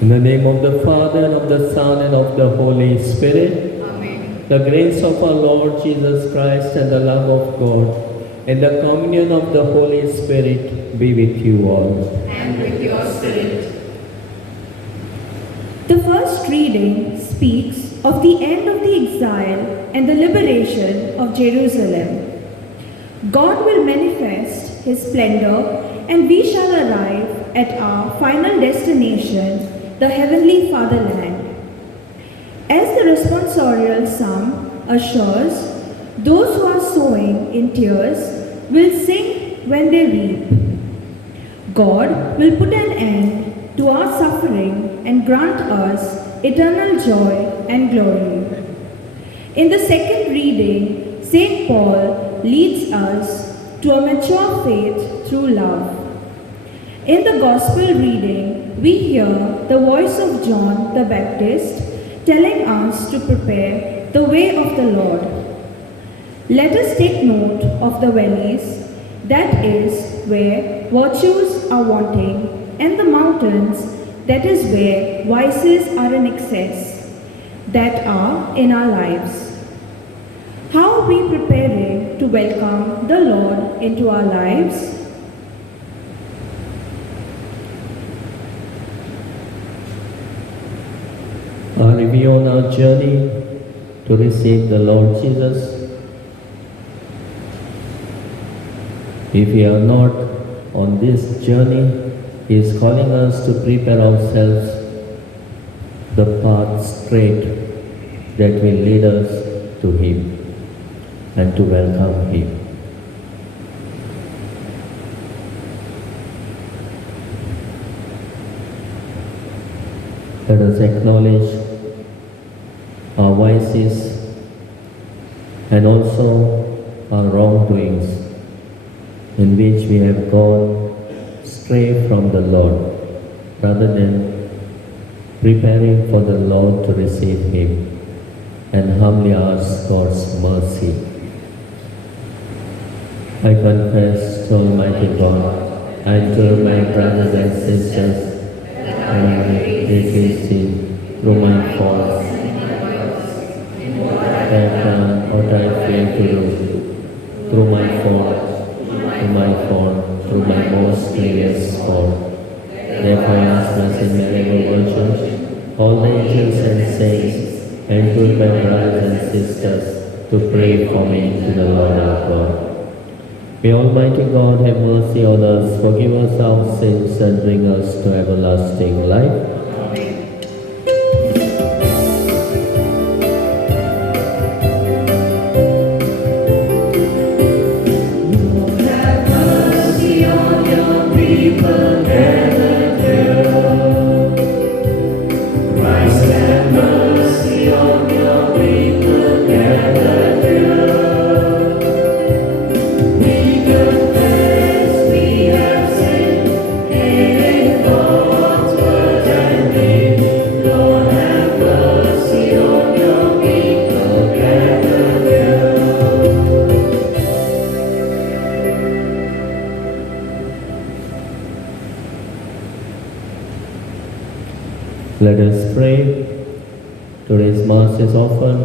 In the name of the Father, and of the Son, and of the Holy Spirit. Amen. The grace of our Lord Jesus Christ and the love of God and the communion of the Holy Spirit be with you all. And with your spirit. The first reading speaks of the end of the exile and the liberation of Jerusalem. God will manifest His splendor, and we shall arrive at our final destination, the heavenly fatherland. As the responsorial psalm assures, those who are sowing in tears will sing when they reap. God will put an end to our suffering and grant us eternal joy and glory. In the second reading, St. Paul leads us to a mature faith through love. In the Gospel reading, we hear the voice of John the Baptist telling us to prepare the way of the Lord. Let us take note of the valleys, that is, where virtues are wanting, and the mountains, that is, where vices are in excess, that are in our lives. How are we preparing to welcome the Lord into our lives? A review on our journey to receive the Lord Jesus. If we are not on this journey, He is calling us to prepare ourselves the path straight that will lead us to Him and to welcome Him. Let us acknowledge our vices and also our wrongdoings in which we have gone stray from the Lord rather than preparing for the Lord to receive Him and humbly ask God's mercy. I confess to Almighty God and to my brothers and sisters that I have greatly sinned through my faults, I have done what I failed to do, through my fault, through my most grievous fault. Therefore I ask Blessed Mary, Virgin, all the angels and saints, and to my brothers and sisters, to pray for me to the Lord our God. May Almighty God have mercy on us, forgive us our sins, and bring us to everlasting life. Let us pray. Today's Mass is offered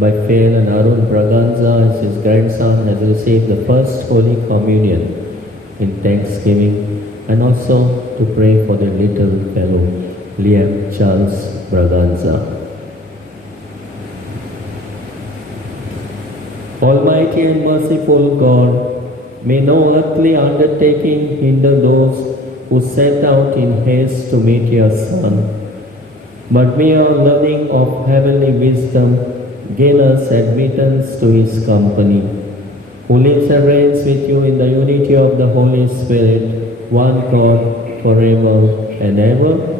by Fail and Arun Braganza as his grandson has received the first Holy Communion in thanksgiving, and also to pray for the little fellow Liam Charles Braganza. Almighty and merciful God, may no earthly undertaking hinder those who set out in haste to meet your Son, but may our learning of heavenly wisdom gain us admittance to his company, who lives and reigns with you in the unity of the Holy Spirit, one God, forever and ever.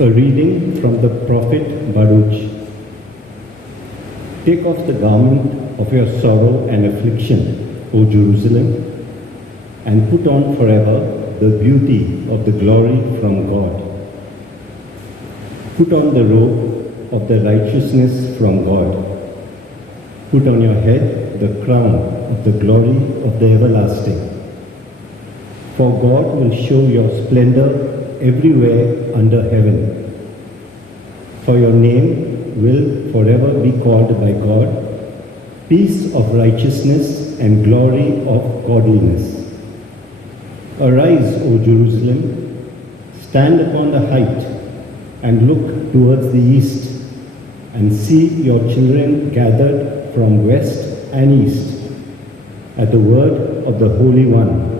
A reading from the prophet Baruch. Take off the garment of your sorrow and affliction, O Jerusalem, and put on forever the beauty of the glory from God. Put on the robe of the righteousness from God. Put on your head the crown of the glory of the everlasting. For God will show your splendor everywhere under heaven. For your name will forever be called by God, peace of righteousness and glory of godliness. Arise, O Jerusalem, stand upon the height and look towards the east, and see your children gathered from west and east at the word of the Holy One,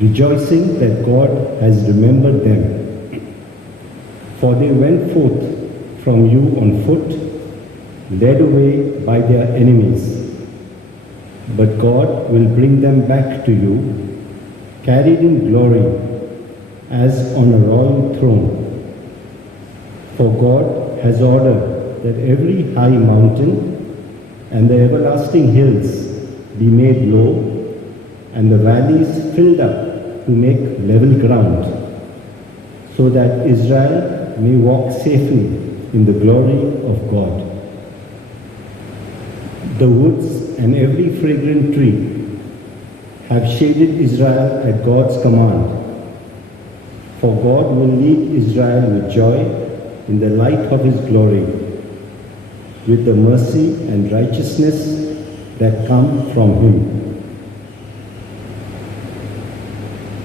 rejoicing that God has remembered them. For they went forth from you on foot, led away by their enemies. But God will bring them back to you, carried in glory, as on a royal throne. For God has ordered that every high mountain and the everlasting hills be made low, and the valleys filled up to make level ground, so that Israel may walk safely in the glory of God. The woods and every fragrant tree have shaded Israel at God's command. For God will lead Israel with joy in the light of his glory, with the mercy and righteousness that come from him.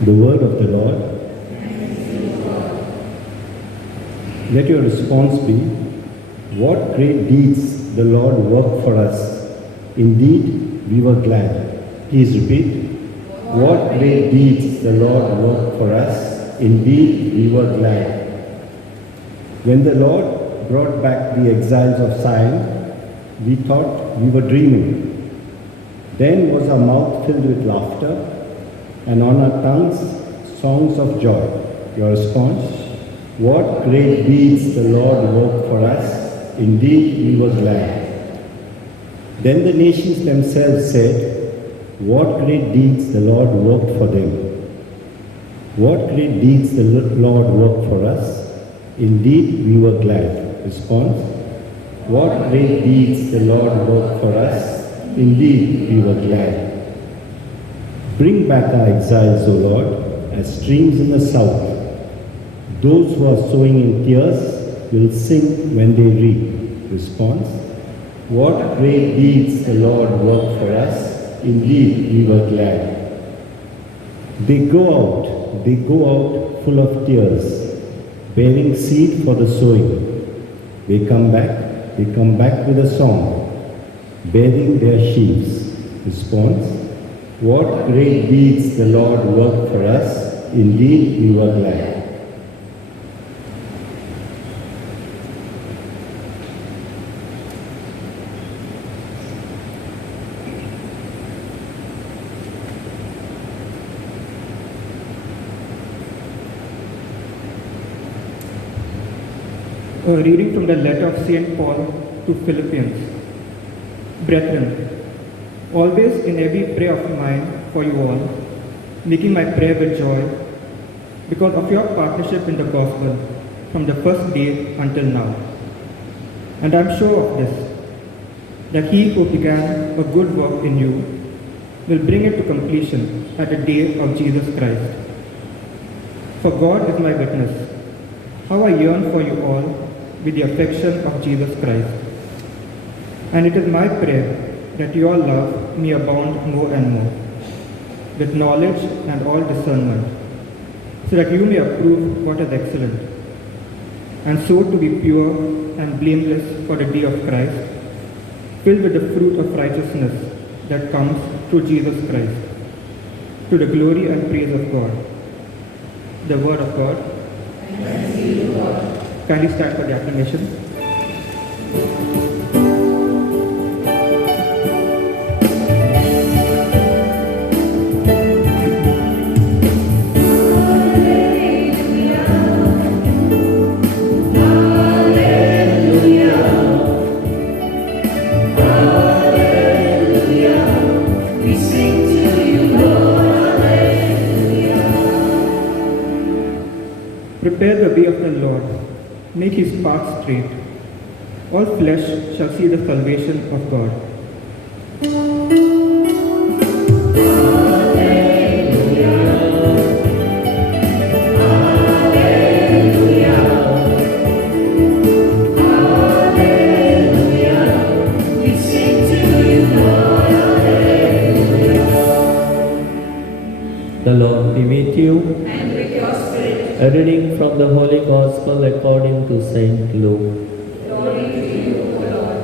The word of the Lord. Let your response be, what great deeds the Lord worked for us. Indeed, we were glad. Please repeat. What great deeds the Lord worked for us. Indeed, we were glad. When the Lord brought back the exiles of Zion, we thought we were dreaming. Then was our mouth filled with laughter, and on our tongues songs of joy. Your response? What great deeds the Lord worked for us. Indeed, we were glad. Then the nations themselves said, what great deeds the Lord worked for them. What great deeds the Lord worked for us. Indeed, we were glad. Response. What great deeds the Lord worked for us. Indeed, we were glad. Bring back our exiles, O Lord, as streams in the south. Those who are sowing in tears will sing when they reap. Response. What great deeds the Lord worked for us. Indeed, we were glad. They go out full of tears, bearing seed for the sowing. They come back with a song, bearing their sheaves. Response. What great deeds the Lord worked for us. Indeed, we were glad. A reading from the letter of St. Paul to Philippians. Brethren, always in every prayer of mine for you all, making my prayer with joy, because of your partnership in the gospel from the first day until now. And I am sure of this, that he who began a good work in you will bring it to completion at the day of Jesus Christ. For God is my witness, how I yearn for you all with the affection of Jesus Christ. And it is my prayer that your love may abound more and more, with knowledge and all discernment, so that you may approve what is excellent, and so to be pure and blameless for the day of Christ, filled with the fruit of righteousness that comes through Jesus Christ, to the glory and praise of God. The word of God. Thanks be to God. Kindly stand for the acclamation. We sing to you, Lord. Hallelujah. Prepare the way of the Lord, make his path straight. All flesh shall see the salvation of God. We sing to you, Lord. The Lord be with you. And with your spirit, A reading from the Holy Gospel according to Saint Luke. glory to you, O Lord.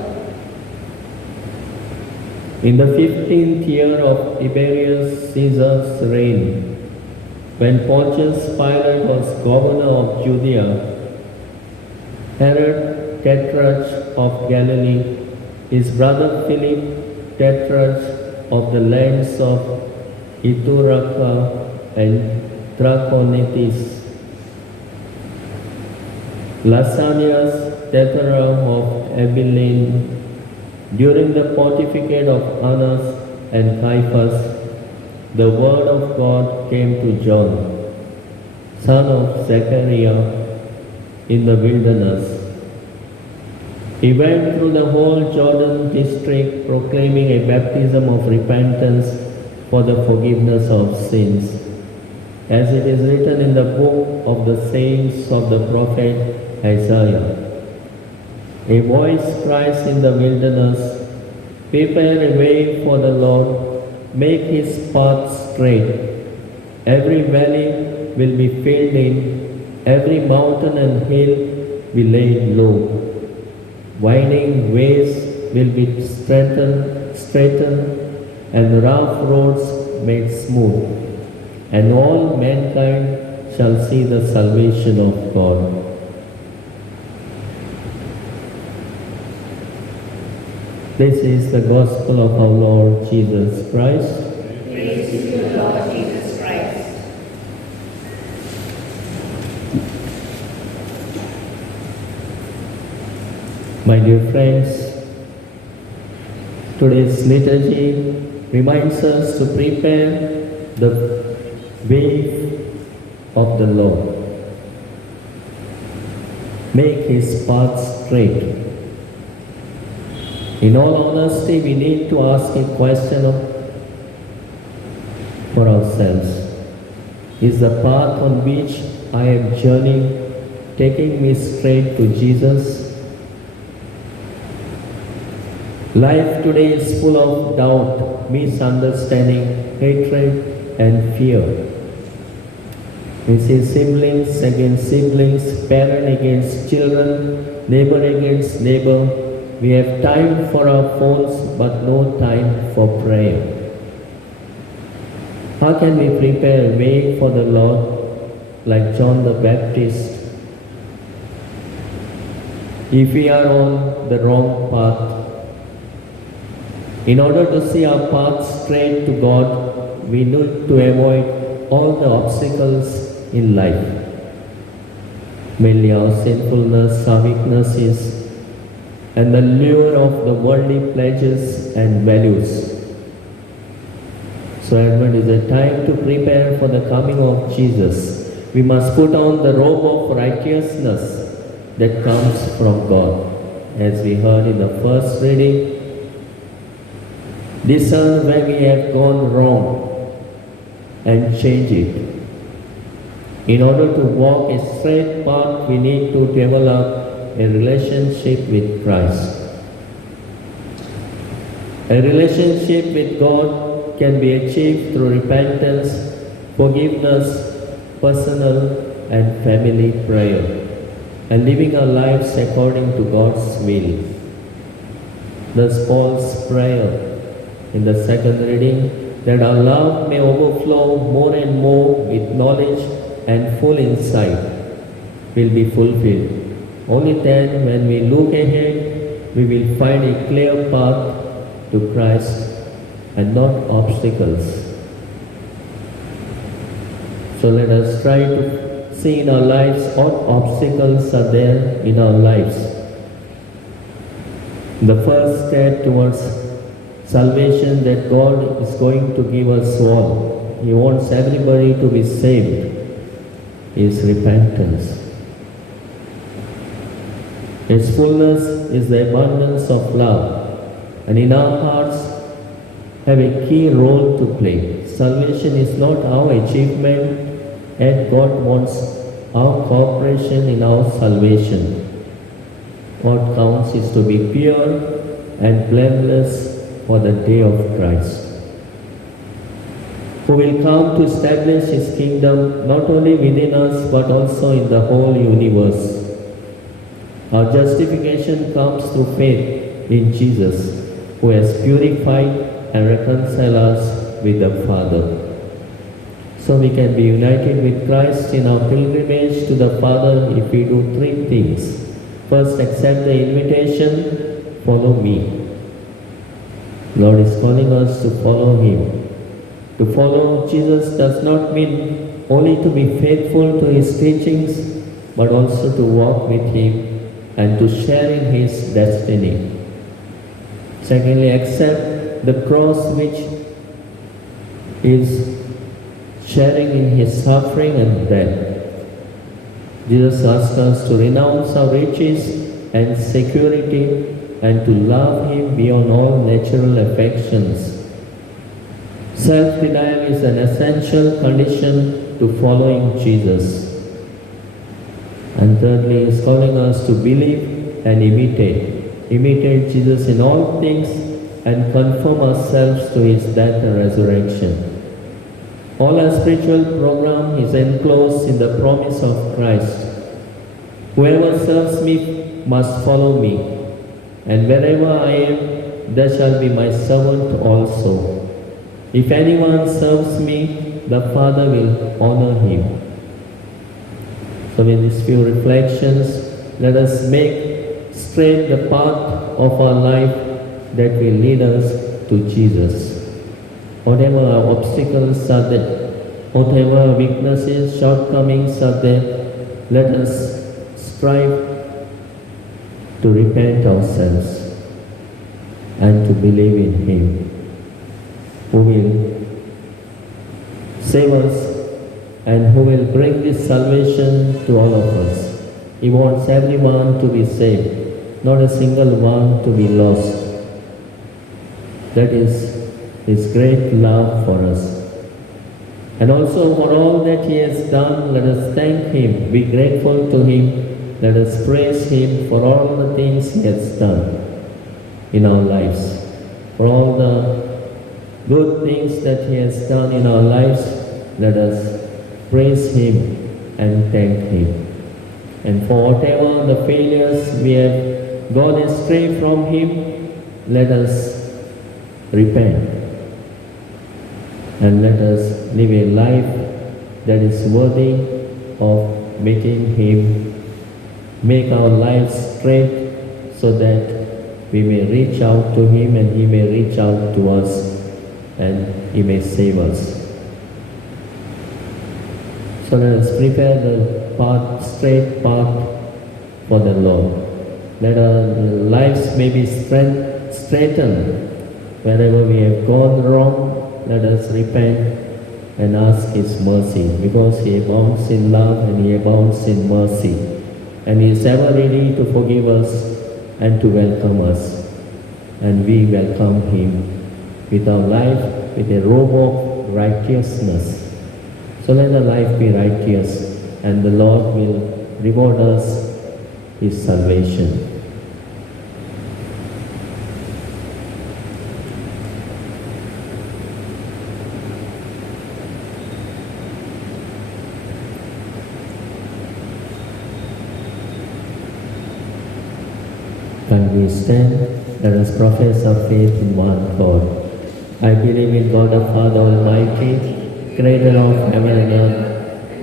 In the 15th year of Tiberius Caesar's reign, when Pontius Pilate was governor of Judea, Herod, tetrarch of Galilee, his brother Philip, tetrarch of the lands of Iturea and Trachonitis, Lysanias, tetrarch of Abilene, during the pontificate of Annas and Caiaphas, the word of God came to John, son of Zechariah, in the wilderness. He went through the whole Jordan district proclaiming a baptism of repentance for the forgiveness of sins, as it is written in the book of the sayings of the prophet Isaiah. A voice cries in the wilderness, "Prepare a way for the Lord, make his path straight. Every valley will be filled in, every mountain and hill will be laid low. Winding ways will be straightened, and rough roads made smooth, and all mankind shall see the salvation of God." This is the gospel of our Lord Jesus Christ. Praise to you, Lord Jesus Christ. My dear friends, today's liturgy reminds us to prepare the way of the Lord. Make his path straight. In all honesty, we need to ask a question for ourselves. Is the path on which I am journeying taking me straight to Jesus? Life today is full of doubt, misunderstanding, hatred, and fear. We see siblings against siblings, parent against children, neighbor against neighbor. We have time for our phones, but no time for prayer. How can we prepare a way for the Lord like John the Baptist? If we are on the wrong path, in order to see our path straight to God, we need to avoid all the obstacles in life. Mainly our sinfulness, our weaknesses, and the lure of the worldly pleasures and values. So Advent is a time to prepare for the coming of Jesus. We must put on the robe of righteousness that comes from God. As we heard in the first reading, discern when we have gone wrong and change it. In order to walk a straight path, we need to develop a relationship with Christ. A relationship with God can be achieved through repentance, forgiveness, personal and family prayer, and living our lives according to God's will. Thus Paul's prayer in the second reading, that our love may overflow more and more with knowledge and full insight, will be fulfilled. Only then, when we look ahead, we will find a clear path to Christ and not obstacles. So let us try to see in our lives what obstacles are there in our lives. The first step towards salvation that God is going to give us all, He wants everybody to be saved, is repentance. His fullness is the abundance of love, and in our hearts have a key role to play. Salvation is not our achievement, and God wants our cooperation in our salvation. What counts is to be pure and blameless for the day of Christ, who will come to establish His kingdom not only within us but also in the whole universe. Our justification comes through faith in Jesus, who has purified and reconciled us with the Father. So we can be united with Christ in our pilgrimage to the Father if we do three things. First, accept the invitation, follow me. Lord is calling us to follow Him. To follow Jesus does not mean only to be faithful to His teachings, but also to walk with Him and to share in His destiny. Secondly, accept the cross, which is sharing in His suffering and death. Jesus asks us to renounce our riches and security and to love Him beyond all natural affections. Self-denial is an essential condition to following Jesus. And thirdly, He is calling us to believe and imitate. Imitate Jesus in all things and conform ourselves to His death and resurrection. All our spiritual program is enclosed in the promise of Christ. Whoever serves me must follow me, and wherever I am, there shall be my servant also. If anyone serves me, the Father will honor him. So in these few reflections, let us make straight the path of our life that will lead us to Jesus. Whatever our obstacles are there, whatever our weaknesses, shortcomings are there, let us strive to repent ourselves and to believe in Him, who will save us and who will bring this salvation to all of us. He wants everyone to be saved, not a single one to be lost. That is His great love for us. And also for all that He has done, let us thank Him, be grateful to Him, let us praise Him for all the things He has done in our lives, for all the good things that He has done in our lives. Let us praise Him and thank Him. And for whatever the failures we have gone astray from Him, let us repent. And let us live a life that is worthy of making Him make our lives straight, so that we may reach out to Him and He may reach out to us and He may save us. So let us prepare the path, straight path for the Lord. Let our lives may be straightened. Wherever we have gone wrong, let us repent and ask His mercy, because He abounds in love and He abounds in mercy. And He is ever ready to forgive us and to welcome us. And we welcome Him with our life, with a robe of righteousness. So let our life be righteous, and the Lord will reward us His salvation. Can we stand? Let us profess our faith in one God. I believe in God the Father Almighty, creator of heaven and earth.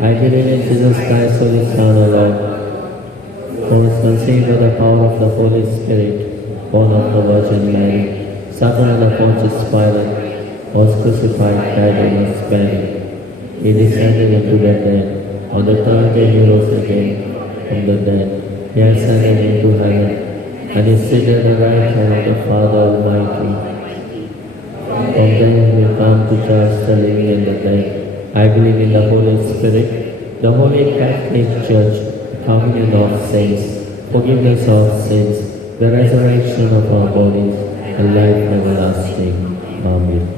I believe in Jesus Christ, Holy Son, our Lord, who was conceived by the power of the Holy Spirit, born of the Virgin Mary, suffered under Pontius Pilate, was crucified, died, and was buried. He descended into the dead. On the third day he rose again from the dead. He ascended into heaven, and is seated at the right hand of the Father Almighty. From there he will come to judge the living and the dead. I believe in the Holy Spirit, the Holy Catholic Church, the communion of saints, forgiveness of sins, the resurrection of our bodies, and life everlasting. Amen.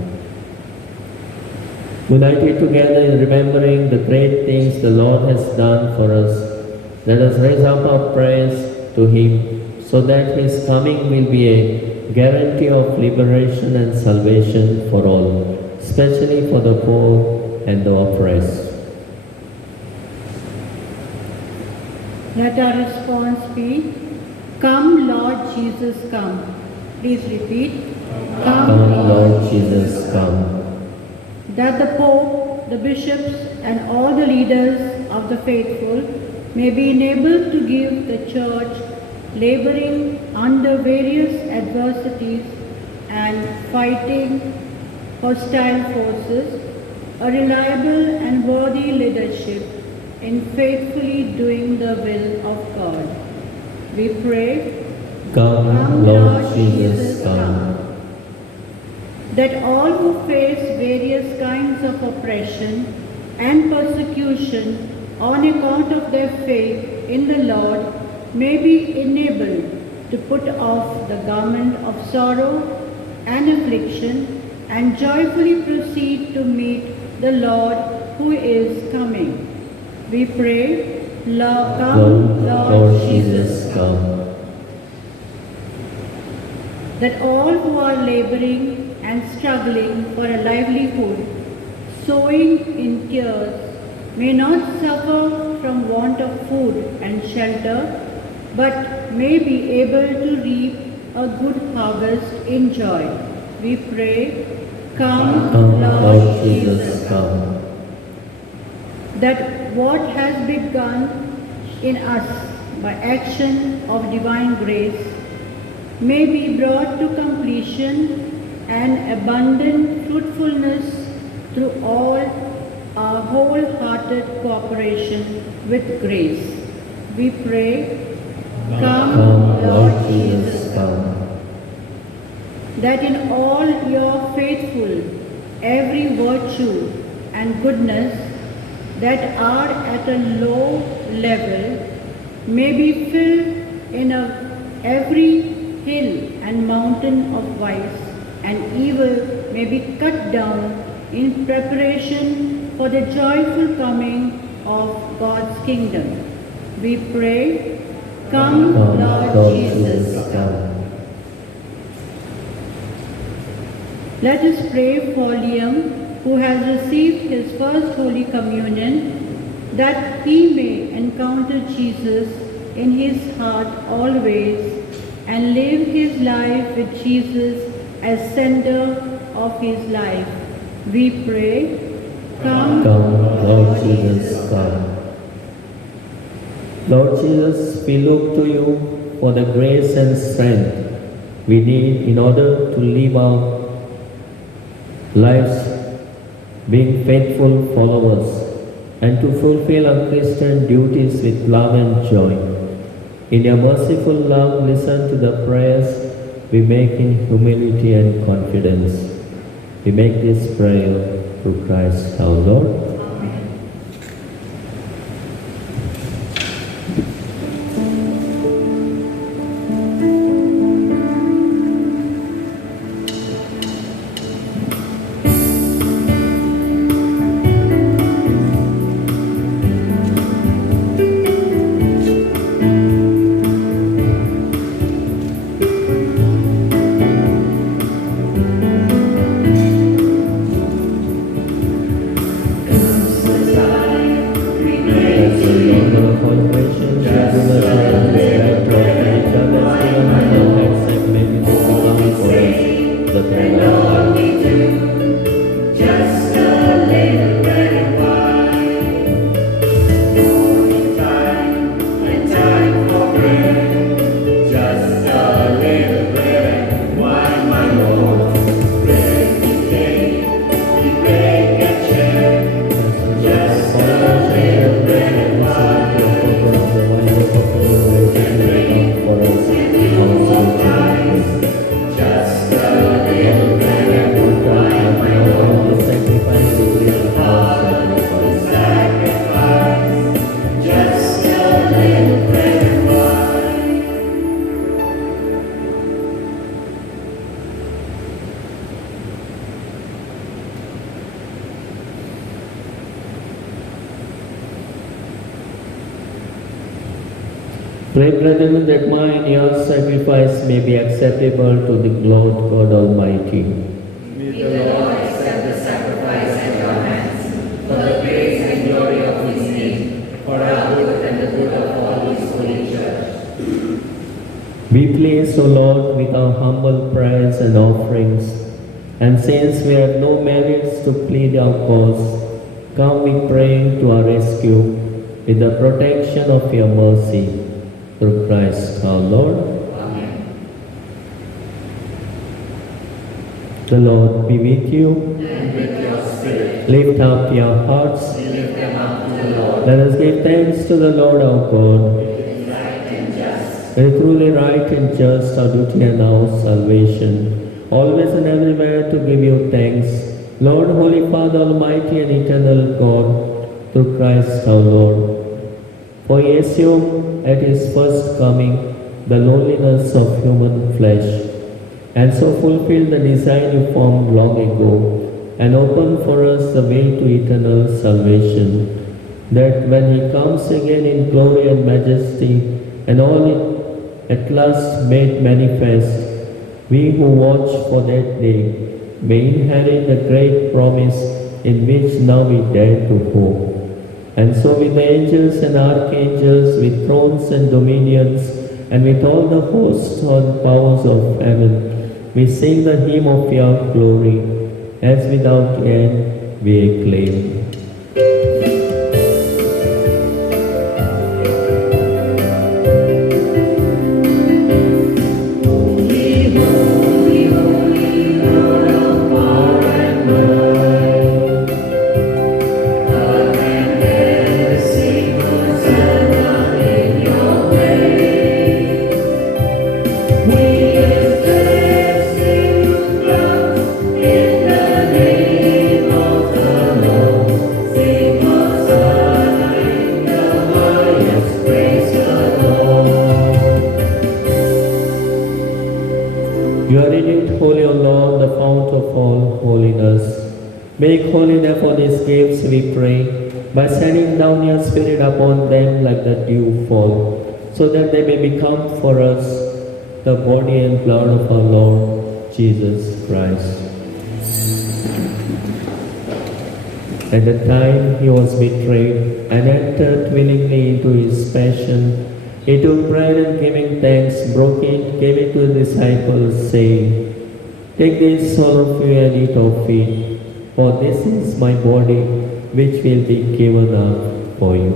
United together in remembering the great things the Lord has done for us, let us raise up our prayers to Him, so that His coming will be a guarantee of liberation and salvation for all, especially for the poor and the oppressed. Let our response be, Come, Lord Jesus, come. Please repeat. Come, Lord Jesus, come. That the Pope, the bishops, and all the leaders of the faithful may be enabled to give the Church, laboring under various adversities and fighting hostile forces, a reliable and worthy leadership in faithfully doing the will of God. We pray, Come, Lord Jesus, come. That all who face various kinds of oppression and persecution on account of their faith in the Lord may be enabled to put off the garment of sorrow and affliction and joyfully proceed to meet the Lord who is coming. We pray, Come, Lord Jesus, come. That all who are laboring and struggling for a livelihood, sowing in tears, may not suffer from want of food and shelter, but may be able to reap a good harvest in joy. We pray, Come, Lord Jesus, come. That what has begun in us by action of divine grace may be brought to completion and abundant fruitfulness through all our wholehearted cooperation with grace. We pray, Come, Lord Jesus, come. That in all your faithful, every virtue and goodness that are at a low level may be filled in every hill and mountain of vice and evil may be cut down in preparation for the joyful coming of God's kingdom. We pray, Come, Lord Jesus, come. Let us pray for Liam, who has received his first Holy Communion, that he may encounter Jesus in his heart always and live his life with Jesus as center of his life. We pray, Come, Lord Jesus, come. Lord Jesus, we look to you for the grace and strength we need in order to live our lives being faithful followers and to fulfill our Christian duties with love and joy. In your merciful love, listen to the prayers we make in humility and confidence. We make this prayer through Christ our Lord. Pray, brethren, that my and your sacrifice may be acceptable to the Lord God Almighty. May the Lord accept the sacrifice at your hands, for the praise and glory of his name, for our good and the good of all his holy church. We place, O Lord, with our humble prayers and offerings, and since we have no merits to plead our cause, come we pray to our rescue with the protection of your mercy. Through Christ our Lord. Amen. The Lord be with you. And with your spirit, Lift up your hearts. we lift them up to the Lord. Let us give thanks to the Lord our God. It is right and just. It is truly right and just, our duty and our salvation, always and everywhere to give you thanks, Lord, Holy Father, Almighty and eternal God, through Christ our Lord. For he assumed at his first coming the lowliness of human flesh, and so fulfilled the design you formed long ago, and opened for us the way to eternal salvation, that when he comes again in glory and majesty, and all it at last made manifest, we who watch for that day may inherit the great promise in which now we dare to hope. And so with the angels and archangels, with thrones and dominions, and with all the hosts and powers of heaven, we sing the hymn of your glory, as without end we acclaim. You are indeed holy, O Lord, the fount of all holiness. Make holy therefore these gifts, we pray, by sending down your Spirit upon them like the dew fall, so that they may become for us the body and blood of our Lord Jesus Christ. At the time he was betrayed and entered willingly into his passion, he took bread and giving thanks, broke it, gave it to his disciples, saying, "Take this, all of you, and eat of it, for this is my body, which will be given up for you."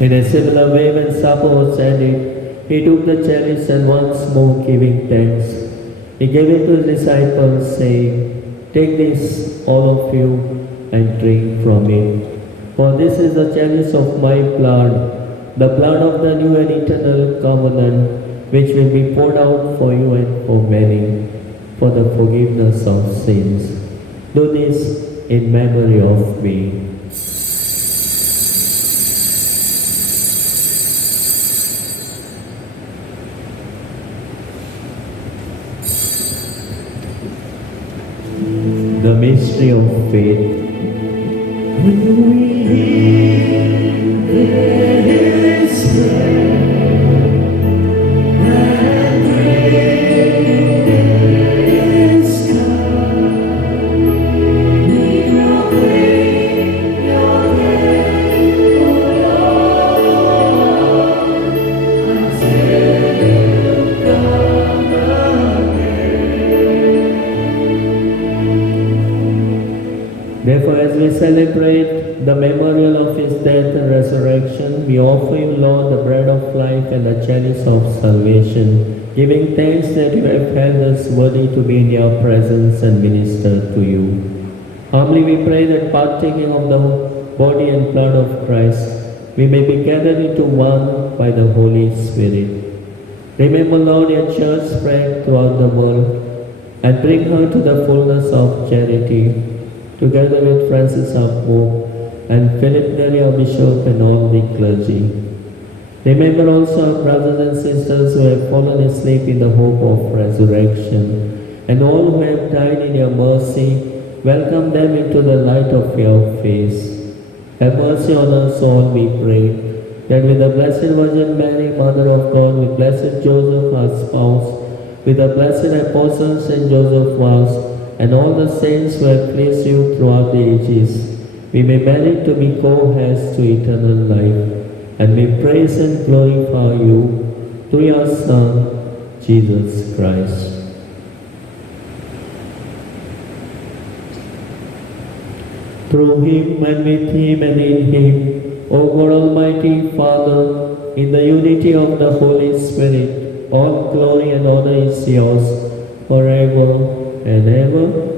In a similar way, when supper was ended, he took the chalice and once more giving thanks, he gave it to his disciples, saying, "Take this, all of you, and drink from it. For this is the chalice of my blood, the blood of the new and eternal covenant, which will be poured out for you and for many, for the forgiveness of sins. Do this in memory of me." The mystery of faith. Therefore, as we celebrate the memorial of his death and resurrection, we offer you, Lord, the bread of life and the chalice of salvation, giving thanks that you have held us worthy to be in your presence and minister to you. Humbly we pray that partaking of the body and blood of Christ, we may be gathered into one by the Holy Spirit. Remember, Lord, your church spread throughout the world, and bring her to the fullness of charity, together with Francis our Pope, and Philip Neri our Bishop, and all the clergy. Remember also our brothers and sisters who have fallen asleep in the hope of resurrection, and all who have died in your mercy. Welcome them into the light of your face. Have mercy on us all, we pray, that with the Blessed Virgin Mary, Mother of God, with Blessed Joseph, our spouse, with the blessed apostles Saint Joseph was, and all the saints who have pleased you throughout the ages, we may merit to be co-heirs to eternal life, and may praise and glorify you through your Son, Jesus Christ. Through him and with him and in him, O God Almighty Father, in the unity of the Holy Spirit, all glory and honor is yours forever and ever.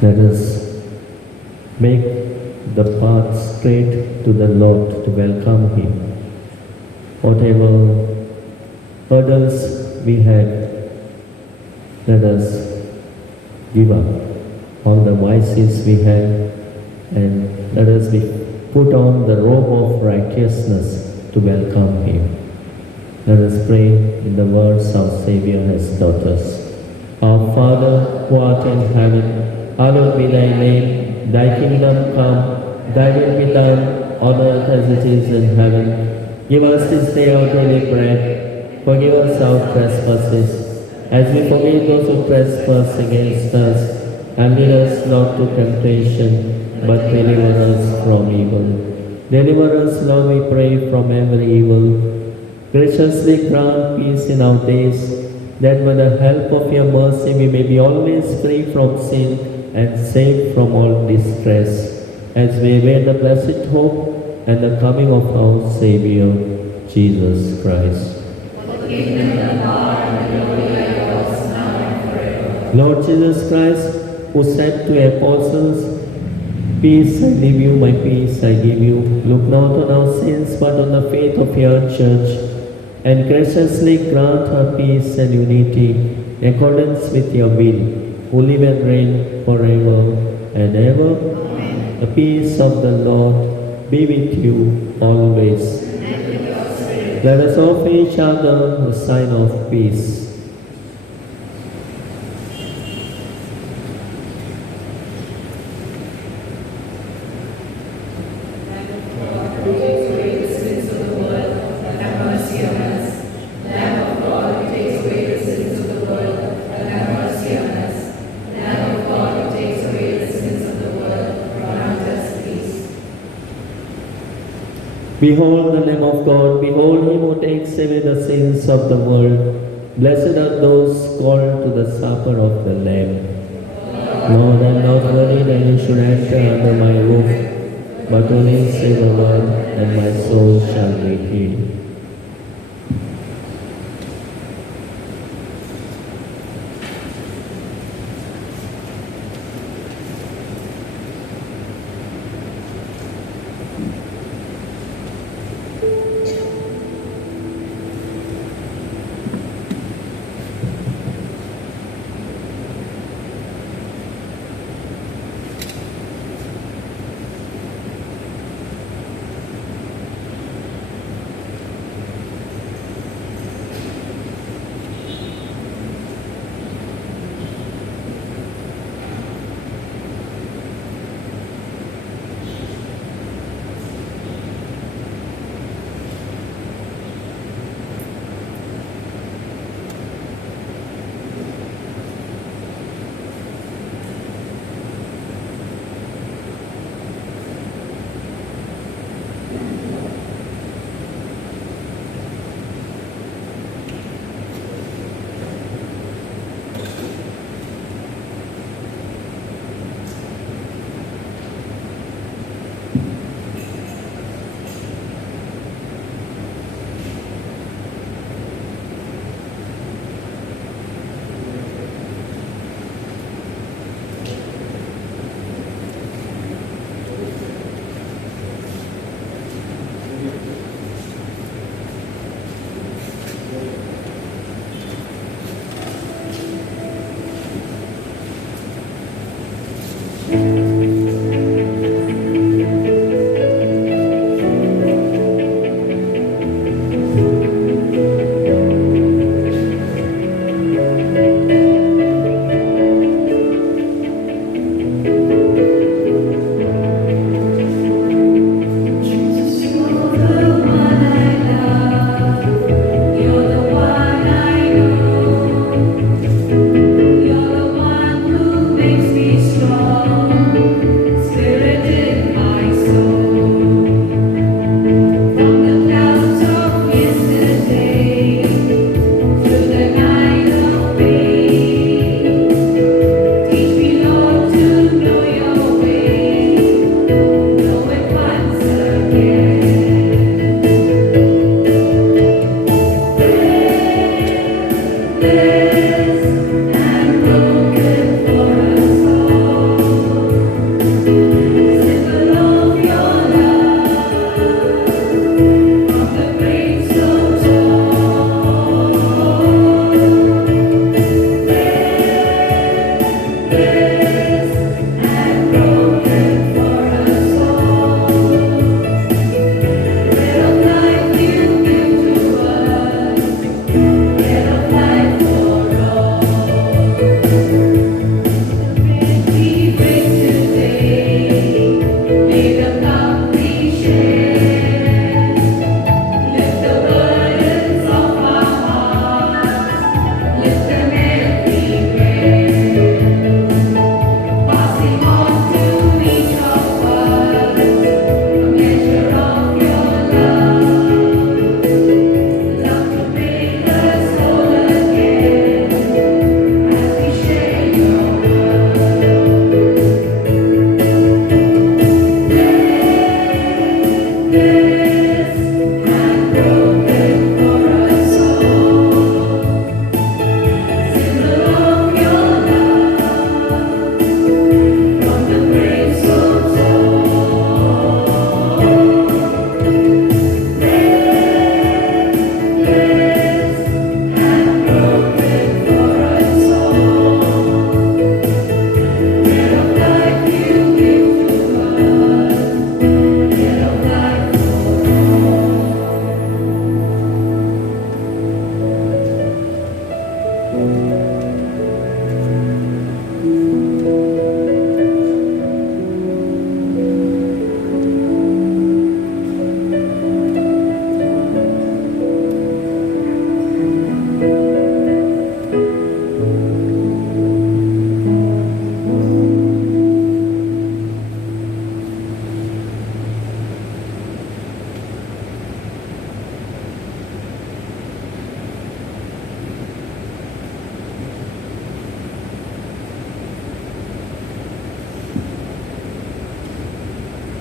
Let us make the path straight to the Lord to welcome him. Whatever hurdles we had, let us give up all the vices we had, and let us be put on the robe of righteousness to welcome him. Let us pray in the words our Saviour has taught us. Our Father, who art in heaven, hallowed be thy name. Thy kingdom come, thy will be done on earth as it is in heaven. Give us this day our daily bread. Forgive us our trespasses, as we forgive those who trespass against us. And lead us not to temptation, but deliver us from evil. Deliver us, Lord, we pray, from every evil. Graciously grant peace in our days, that by the help of your mercy we may be always free from sin and safe from all distress, as we await the blessed hope and the coming of our Saviour, Jesus Christ. Lord Jesus Christ, who said to your apostles, "Peace I leave you, my peace I give you," look not on our sins but on the faith of your church, and graciously grant her peace and unity in accordance with your will, who live and reign forever and ever. Amen. The peace of the Lord be with you always. And with your spirit. Let us offer each other the sign of peace. Behold the Lamb of God, behold him who takes away the sins of the world. Blessed are those called to the supper of the Lamb. Lord, I am not worthy that you should enter under my roof, but only say the word, and my soul shall be healed.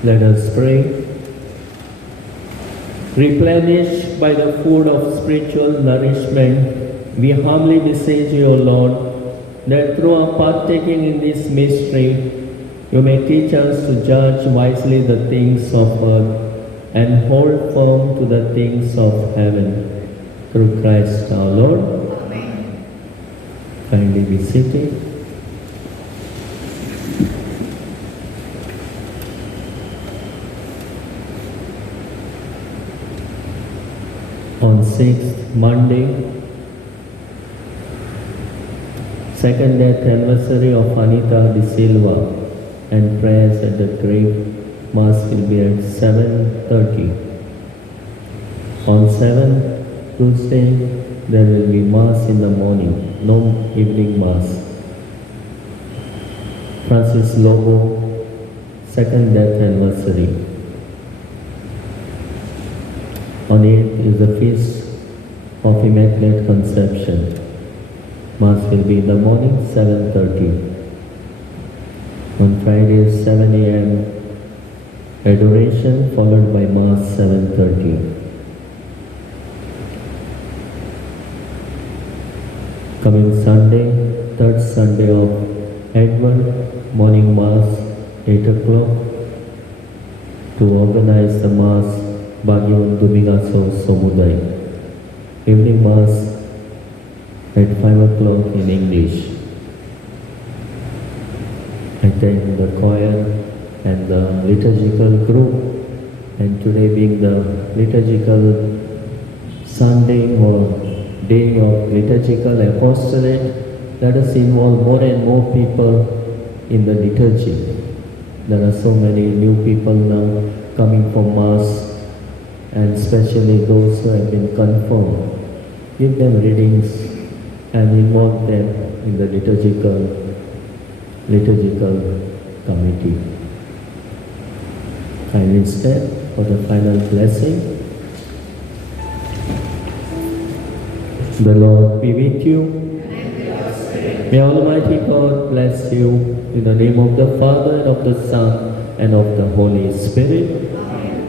Let us pray. Replenished by the food of spiritual nourishment, we humbly beseech you, O Lord, that through our partaking in this mystery, you may teach us to judge wisely the things of earth and hold firm to the things of heaven. Through Christ our Lord. Amen. Kindly be seated. On 6th Monday, second death anniversary of Anita de Silva, and prayers at the grave mass will be at 7:30. On 7th Tuesday, there will be mass in the morning, no evening mass. Francis Lobo, second death anniversary. On 8th is the feast of Immaculate Conception. Mass will be in the morning, 7:30. On Friday, 7 a.m. adoration, followed by Mass, 7:30. Coming Sunday, third Sunday of Advent, morning Mass, 8 o'clock. To organize the Mass, Bhagyan Dumigaso Somuday. Evening Mass at 5 o'clock in English. I thank the choir and the liturgical group, and today being the liturgical Sunday or day of liturgical apostolate, let us involve more and more people in the liturgy. There are so many new people now coming for Mass, and especially those who have been confirmed. Give them readings and involve them in the liturgical committee. Kindly stand for the final blessing. The Lord be with you. May Almighty God bless you in the name of the Father, and of the Son, and of the Holy Spirit.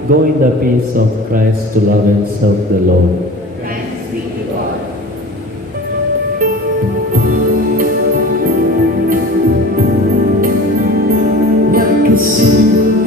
Go in the peace of Christ to love and serve the Lord. Thanks be to God. Like a sea.